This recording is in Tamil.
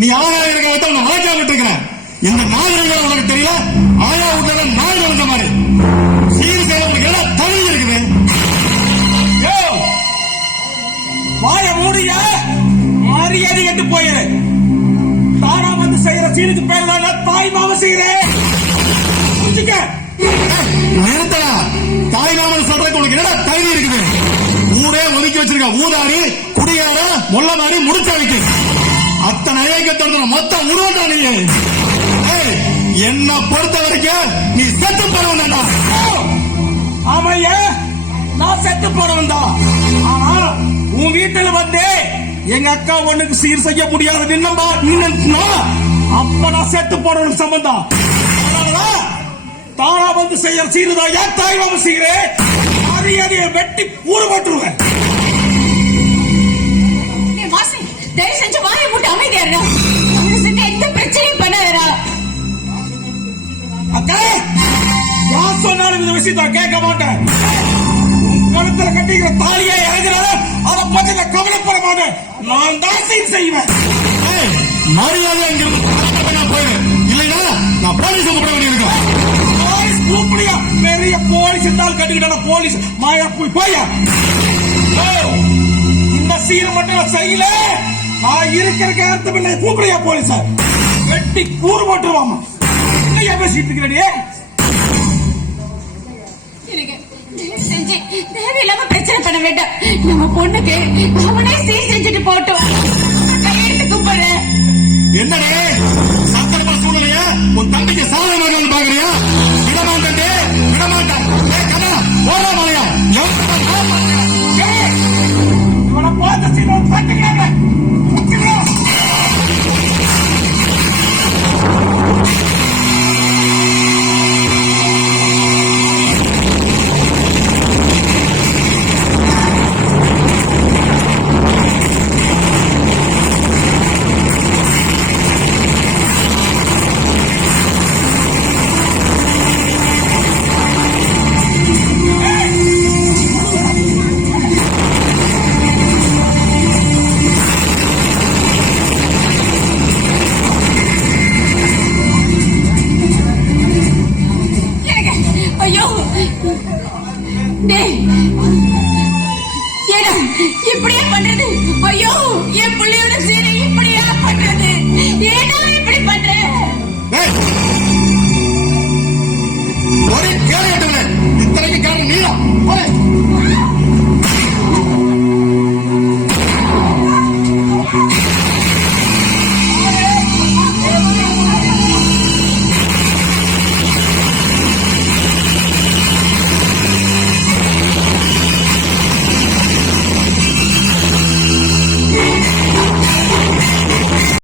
நீ ஆயா இருக்க வச்சு உன்னை வளர்க்காமட்டு இருக்கிறேன். இந்த நாகரிகம் உனக்கு தெரியல. ஆயா விட்டு நாய் வளர்ந்த மாதிரி சீர் செய்ய உனக்கு எல்லாம் தகுதி இருக்குது. வாய மூடிய மரியாதை கட்டு போயிரு. தானா வந்து செய்யற சீனுக்கு பேர் தான் தாய் மாம செய்யறேன். நிறுத்தா. தாய் மாமன் சொல்றதுக்கு உனக்கு என்ன தகுதி இருக்குது? ஊரே ஒதுக்கி வச்சிருக்க ஊதாரி குடியார முள்ள மாதிரி முடிச்சாவிக்கு அத்தனை ஐயக்கத்தை மொத்தம் உருவா நீ. என்ன பொறுத்த வரைக்கும் நீ செத்து போறவன் தான். ஆமையா நான் செத்து போறவன் தான். ஆனா உன் வீட்டுல வந்து எங்க அக்கா ஒண்ணுக்கு சீர் செய்ய முடியாது அப்ப நான் செத்து போறவனுக்கு சம்பந்தம். தானா வந்து செய்யற சீருதான் ஏன் தாய் மாம செய்கிறேன். மரியாதையை வெட்டி ஊறு போட்டுருவேன். தயவு செஞ்சு வாயை போட்டு அமைதியா எந்த பிரச்சனையும் பண்ணாதா. அக்கா யார் சொன்னாலும் இந்த விஷயத்தை கேட்க மாட்டேன். கழுத்துல கட்டிக்கிற தாலியை இறங்குறாலும் அதை பத்தி நான் கவலைப்பட மாட்டேன். நான் தான் சீர் செய்வேன். மரியாதை போயிரு. இல்லைன்னா நான் போலீஸ் கூப்பிட வேண்டியிருக்கேன். போலீஸ் கூப்பிடியா? பெரிய போலீஸ் இருந்தால் கட்டிக்கிட்ட போலீஸ் மாயா போயா. இந்த சீர் மட்டும் செய்யல நான் இருக்கிற அர்த்தம் இல்லை. கூப்பிடியா போலீஸ வெட்டி கூறு போட்டுருவாமா. என்ன பேசிட்டு இருக்கிறே? தேவையில்லாம பிரச்சனை பண்ண வேண்டாம். நம்ம பொண்ணுக்கு அவனே சீர் செஞ்சுட்டு போட்டோம். கையெழுத்து கூப்பிடுற என்னடே சந்தர்ப்ப சூழ்நிலையா உன் தம்பிக்கு சாதகமாக பாக்குறியா? விடமாட்டே விடமாட்டேன். இவனை பார்த்து